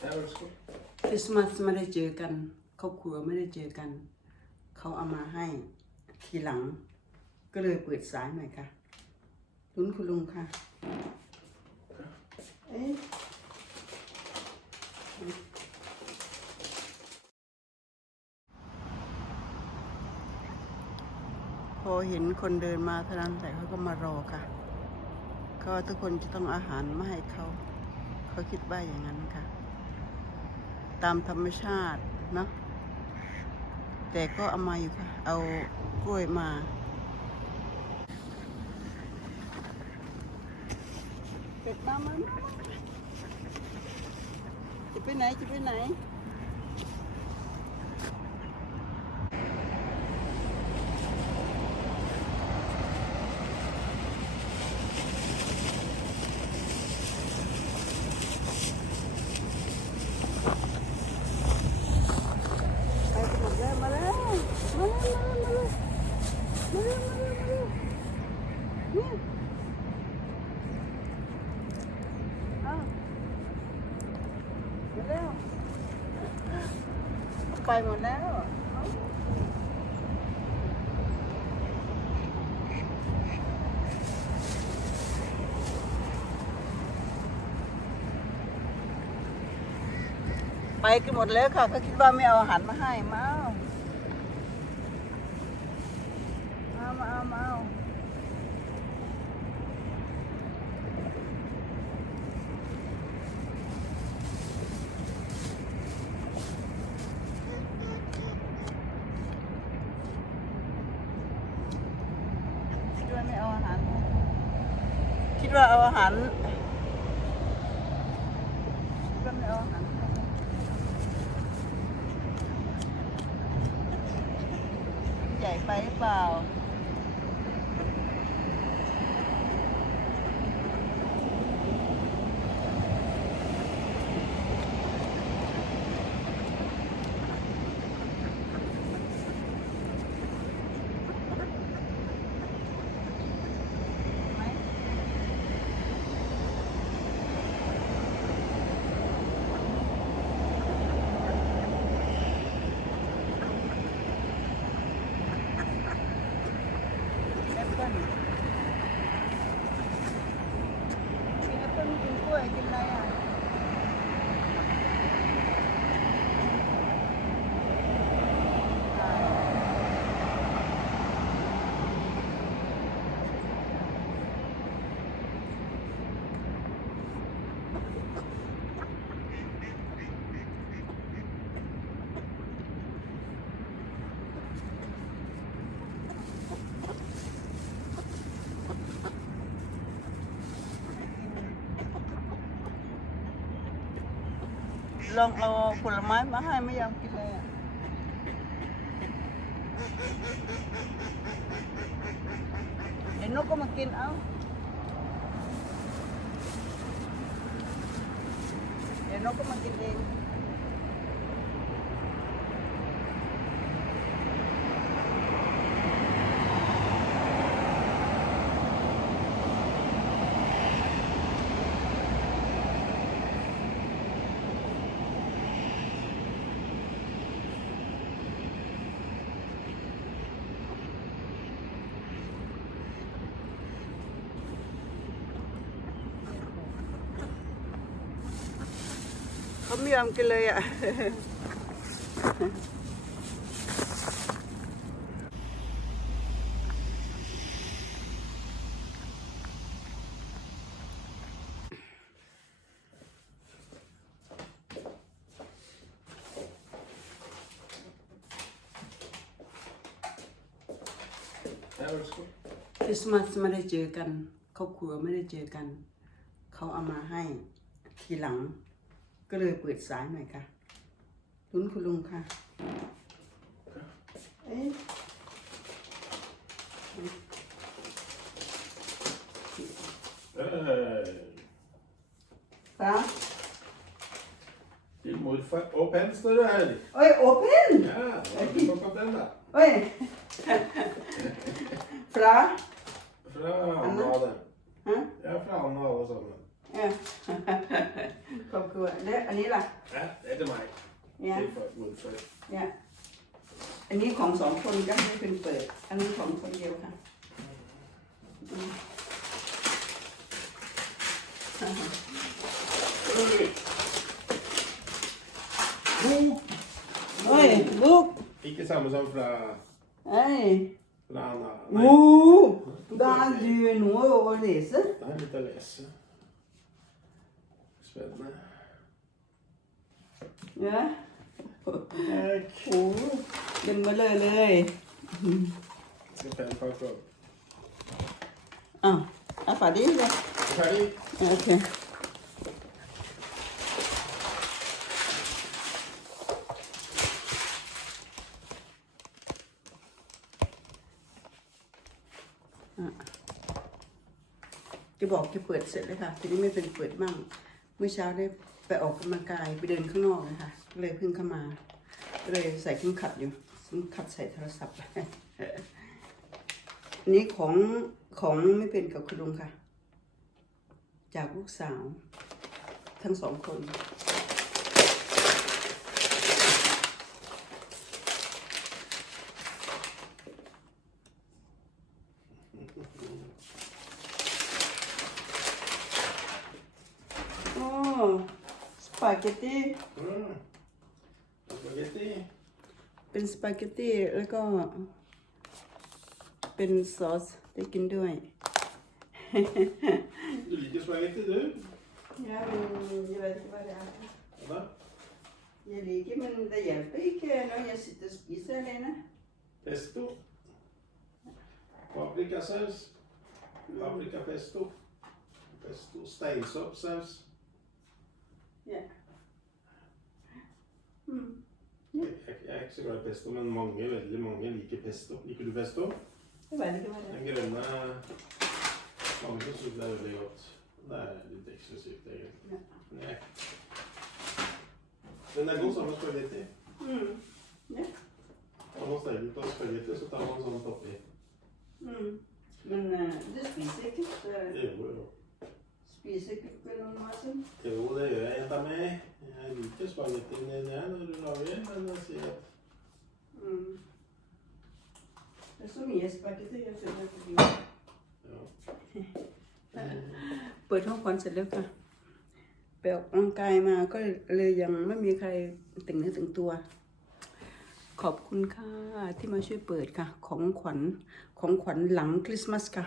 คริสต์มาสไม่ได้เจอกันครอบครัวไม่ได้เจอกัน เขาเอามาให้ทีหลัง ก็เลยเปิดสายหน่อยค่ะลุ้นคุณลุงค่ะเอ๊ะพอเห็นคนเดินมาเท่านั้นแต่เขาก็มารอค่ะเขาทุกคนจะต้องอาหารมาให้เขา เขาคิดว่าอย่างนั้นค่ะ ตามธรรมชาติเนาะแต่ก็เอามาอยู่ค่ะ เอากล้วยมาเป็ดมามันจะไปไหนจะไปไหน ไปกันหมดแล้วมาแล้วมาแล้วมาแล้วมาแล้วมาแล้วมาแล้วเนี่ยเอามา แล้ว ไปหมดแล้วไปกันหมดแล้วค่ะเขาคิดว่าไม่เอาอาหารมาให้มาเอามาเอามาเอาคิดว่าไม่เอาอาหารมา คิดว่าเอาอาหารคิดว่าไม่เอาอาหารมาใหญ่ไปหรือเปล่า แอปเปิ้ลกินแอปเปิ้ลกินกล้วยกินอะไรอะอ่า ลองเอาผลไม้มาให้ไม่ยอมกินเลยอะเดี๋ยวนกก็มากินเอาเดี๋ยวนกก็มากินเอง ไม่ยอมกินเลยอะคริสต์มาสไม่ได้เจอกันครอบครัวไม่ได้เจอกัน เขาเอามาให้ทีหลัง ก็เลยเปิดสายหน่อยค่ะลุ้นคุณลุงค่ะ เอ๊ะ Eh, ฟ้า Till morfar. Och penn står det här. เอ้ยโอเพน Ja, har du plockat den då? เอ้ยฟ้า Från Anna och den. ฮะ Ja, från Anna och sådana. เอ อครอบครัวแล้วอันนี้ล่ะ Ja, det är mig. เนี่ย Det är för Wolfer. เนี่ย อันนี้ของสองคนก็ให้เป็นเปิด อันนี้ของคนเดียวค่ะอืมดูดิ Bok! เฮ้ยลูก Ikke samme som fra, เอ้ย fra Anna. โอ้ได้ดูหนู å lese Det er litt å lese. Spennende. เนี่ย Takk. โอ้เป็นมาเลยเลย Skal penn pakke opp. อ้าวอะฝาดีเลย Ferdig. โอเคจะบอกจะเปิดเสร็จเลยค่ะทีนี้ไม่เป็นเปิดมั่ง เมื่อเช้าได้ไปออกกำลังกายไปเดินข้างนอกนะคะเลยเพิ่งเข้ามาเลยใส่เข็มขัดอยู่เข็มขัดใส่โทรศัพท์อันนี้ของของไม่เป็นกับคุณลุงค่ะ จากลูกสาวทั้งสองคน โอ้สปาเกตตี้ Mm. Spagetti. เป็นสปาเกตตี้แล้วก็ เป็นซอสได้กินด้วย Du liker spagetti, du? Ja, men jeg vet ikke hva det er. Hva da? Jeg liker, men det hjelper ikke når jeg sitter og spiser alene. Pesto. Paprikasaus. Paprika pesto. Pesto. Steinsoppsaus. Ikke så glad i pesto, men mange, veldig mange liker pesto. Liker du pesto? Jeg vet ikke hva det er. Den grønne Mange som synes det er veldig godt. Det er litt eksklusivt, egentlig. Ja. Den er god sammen med spagetti. เปิดห้องคอนเสร็จแล้วค่ะไปออกกำลังกายมาก็เลยยังไม่มีใครแต่งเนื้อแต่งตัว ขอบคุณค่ะที่มาช่วยเปิดค่ะ ของขวัญของขวัญหลังคริสต์มาสค่ะ